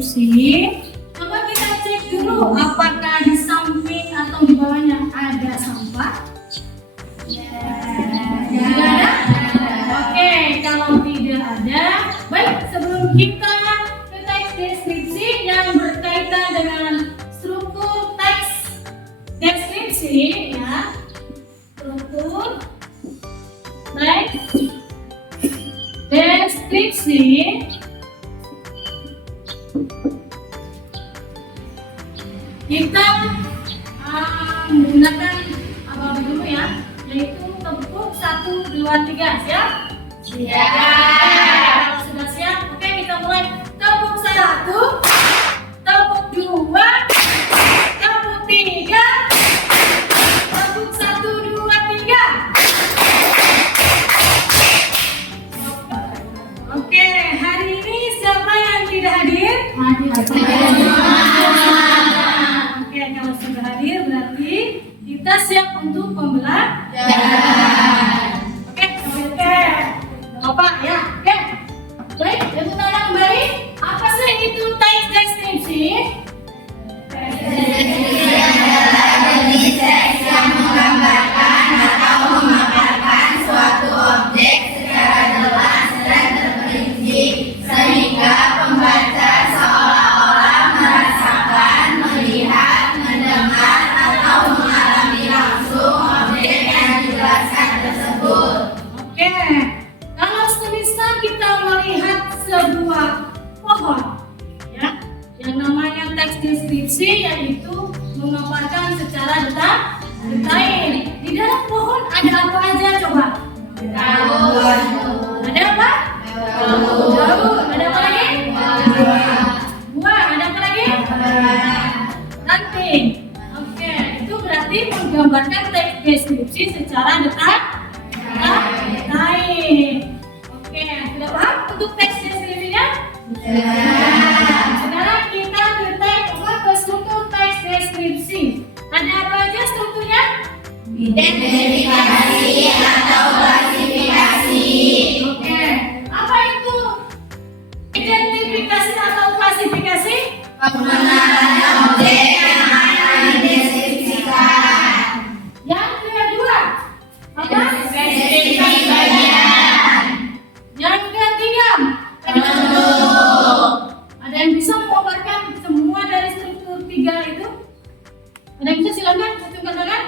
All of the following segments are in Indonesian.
deskripsi, coba kita cek dulu apakah di samping atau di bawahnya ada sampah? Tidak ada? Oke, kalau tidak ada, baik, sebelum kita ke teks deskripsi yang berkaitan dengan struktur teks deskripsi, ya, struktur teks deskripsi, kita menggunakan apa dulu ya, yaitu tepuk 1, 2, 3. Siap? Siap. Kalau sudah siap, oke, kita mulai. Tepuk 1, tepuk 2, tepuk 3, tepuk 1, 2, 3. Oke, hari ini siapa yang tidak hadir? Oke, kalau sudah hadir berarti kita siap untuk pembelajaran. Oke, apa ya? Oke, baik, kita tanya kembali. Apa sih itu teks deskripsi? Jenis teks yang menggambarkan atau memaparkan suatu objek secara jelas dan terperinci sehingga pembaca seolah-olah merasakan, melihat, mendengar atau mengalami langsung objek yang dijelaskan tersebut. Oke, kalau semisal kita melihat sebuah pohon, ya, yang namanya teks deskripsi yaitu memaparkan secara detail. Di dalam pohon ada apa aja coba? Ada apa? Daun. Ada apa lagi? Buah. Ada apa lagi? Ranting. Oke, itu berarti menggambarkan teks deskripsi secara detail. Oke, sudah paham untuk teks deskripsinya? Sekarang kita ke struktur teks deskripsi. Ada apa aja strukturnya? Identifikasi atau klasifikasi. Oke, apa itu identifikasi atau klasifikasi? Pengenalan objek yang akan dideskripsikan. Yang kedua, apa? Spesifikasi bagian. Yang ketiga, Bentuk. ada yang bisa memaparkan semua dari struktur 3 itu? Ada yang bisa, silakan acungkan tangan.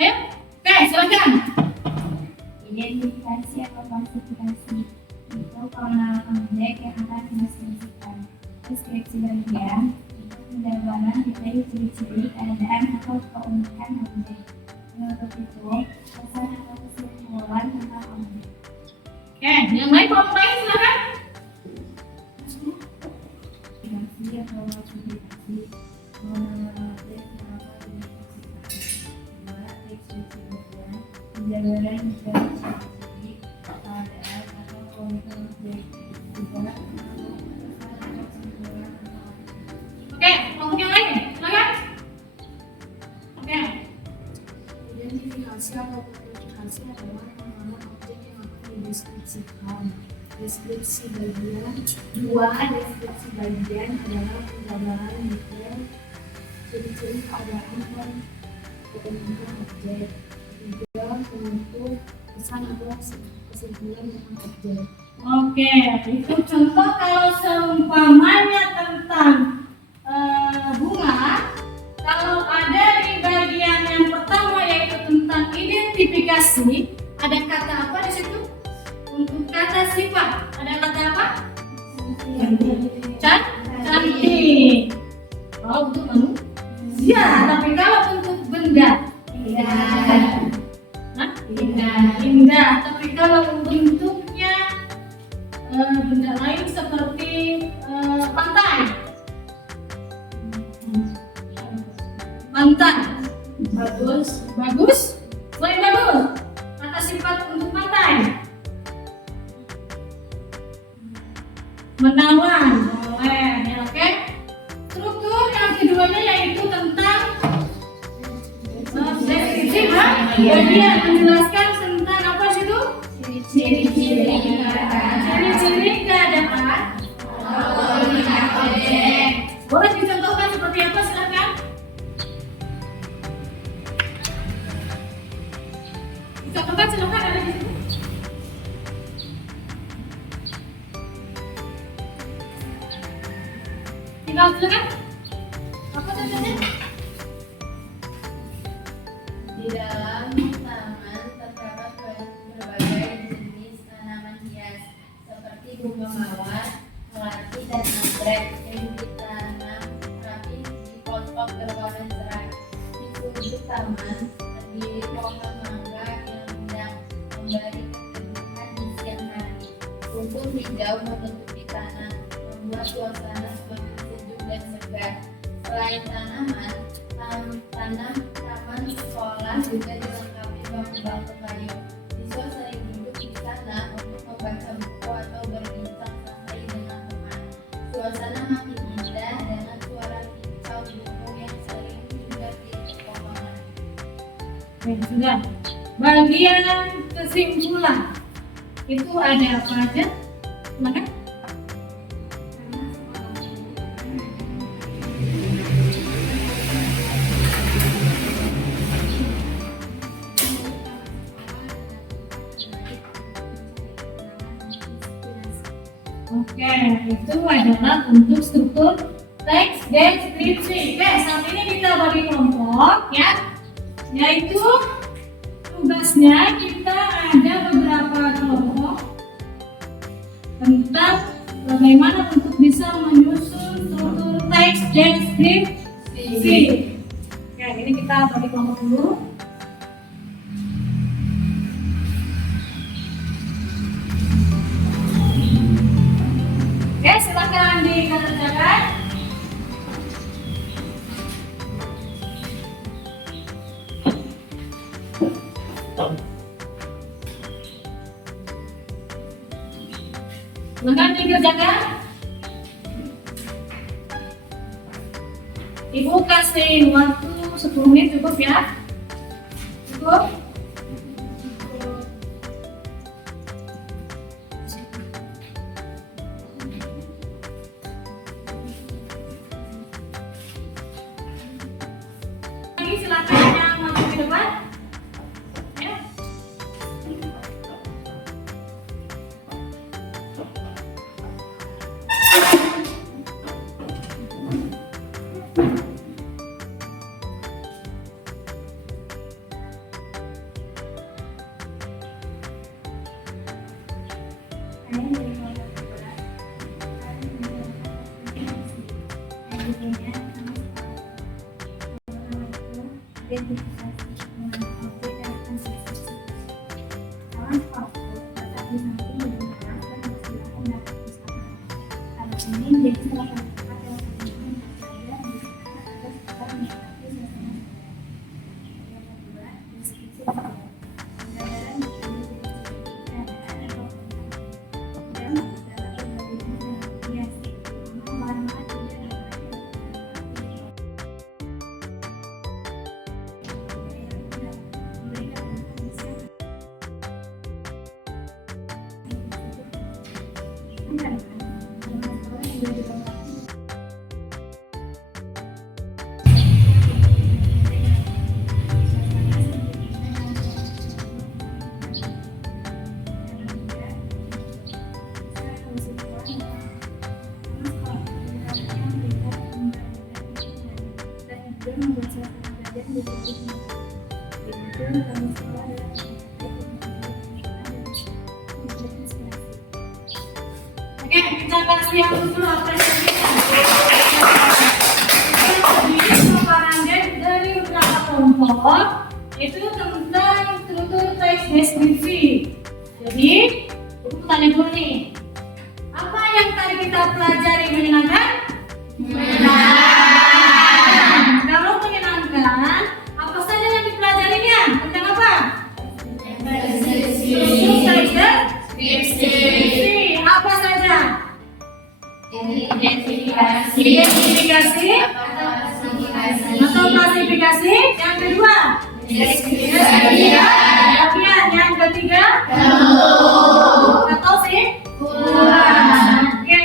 Ayo, oke, silakan. Identifikasi atau klasifikasi itu pengenalan objek yang akan dideskripsikan. Deskripsi bagian itu penjabaran detail ciri-ciri, keadaan atau keunikan objek. Menurut itu, pesan atau kesimpulan tentang objek. Oke, yang lain kelompok lain silakan. Identifikasi atau klasifikasi pengenalan objek yang akan dideskripsikan. Dua, deskripsi bagian penjabaran detail ciri-ciri, keadaan atau keunikan objek. Tiga, Oke, kelompok yang lain silakan. Oke, Identifikasi atau klasifikasi adalah pengenalan objek yang akan dideskripsikan. Deskripsi bagian. Dua, deskripsi bagian adalah penjabaran detail ciri-ciri, keadaan dan keunikan objek. Tiga, penutup pesan atau kesimpulan tentang objek. oke, itu contoh kalau seumpamanya tentang bunga. Kalau ada di bagian yang pertama yaitu tentang identifikasi, ada kata apa di situ? Untuk kata sifat, ada kata apa? Cantik. Kalau untuk manusia, tapi kalau untuk benda, indah. Tapi kalau bentuknya benda lain seperti pantai. Bagus. Selain bagus, kata sifat untuk pantai. Menawan, boleh ya, oke. Struktur yang keduanya yaitu tentang deskripsi, bagian menjelaskan tentang apa sih itu? Ciri-ciri keadaan. Tinggal silakan. Apa tulisannya? Di dalam taman terdapat berbagai jenis tanaman hias seperti bunga mawar, melati, dan anggrek yang ditanam rapi di pot-pot berwarna cerah. Di ujung taman terdiri pohon mangga yang rindang memberi keteduhan di siang hari. Rumput hijau menutupi tanah, membuat suasana semakin sejuk dan segar. Selain tanaman, taman sekolah juga dilengkapi bangku-bangku kayu. Siswa sering duduk di sana untuk membaca buku atau berbincang santai dengan teman. Suasana makin indah dengan suara kicau burung yang sering juga di pepohonan. Oke, sudah. Bagian kesimpulan itu ada apa aja? Silakan. Oke, itu adalah untuk struktur teks deskripsi. Oke, saat ini kita bagi kelompok ya, yaitu tugasnya kita ada beberapa kelompok tentang bagaimana untuk bisa menyusun struktur teks deskripsi. Oke, ini kita bagi kelompok dulu. Oke, silakan dikerjakan. Silakan dikerjakan. Ibu kasih waktu 10 menit cukup ya? Cukup? Silakan yang masuk ke depan. Ya. Oke, kita kasih yang dulu apresiasi. Ini paparan dari beberapa kelompok itu tentang struktur teks deskripsi. Jadi, aku tanya dulu nih, apa yang tadi kita pelajari menyenangkan? Menyenangkan. Kalau menyenangkan, apa saja yang dipelajarinya? Tentang apa? Struktur teks deskripsi. Apa saja? Identifikasi atau klasifikasi. Yang kedua, bagian. Yang ketiga, atau simpulan. Oke,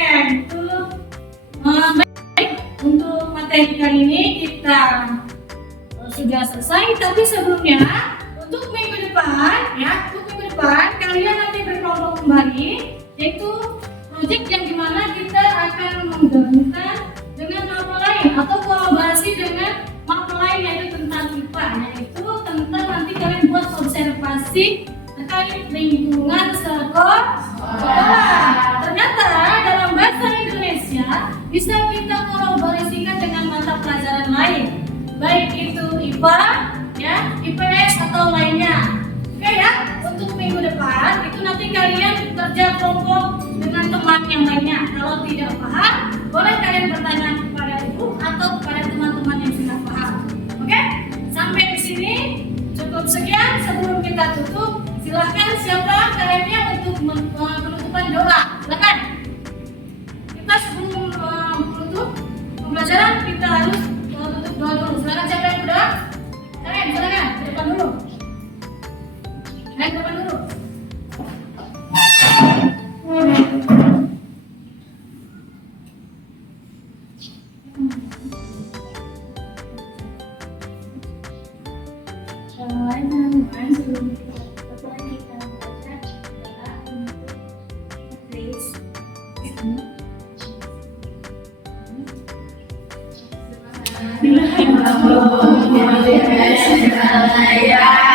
baik. Untuk materi kali ini kita sudah selesai. Tapi sebelumnya, untuk minggu depan, kalian nanti berkelompok kembali, yaitu proyek yang dimana kita akan menggabungkan dengan observasi dengan mata lain yaitu tentang IPA, yaitu tentang nanti kalian buat observasi terkait lingkungan sekolah. Ternyata dalam bahasa Indonesia bisa kita kolaborasikan dengan mata pelajaran lain, baik itu IPA, ya, IPS atau lainnya. Oke ya, untuk minggu depan itu nanti kalian kerja kelompok dengan teman yang lainnya. Kalau tidak paham, boleh kalian bertanya kepada ibu atau kepada teman-teman yang sudah paham. Oke? Sampai di sini cukup sekian. Sebelum kita tutup, silahkan siapa kaliannya untuk penutupan doa. Silakan. Kita sebelum menutup pembelajaran kita harus tutup doa dulu. Silakan siapa yang berdoa? Kalian silakan ke depan dulu. Naik ke depan dulu. Teman-teman, sebelum kita tutup kita baca doa untuk Grace. Subhanallah.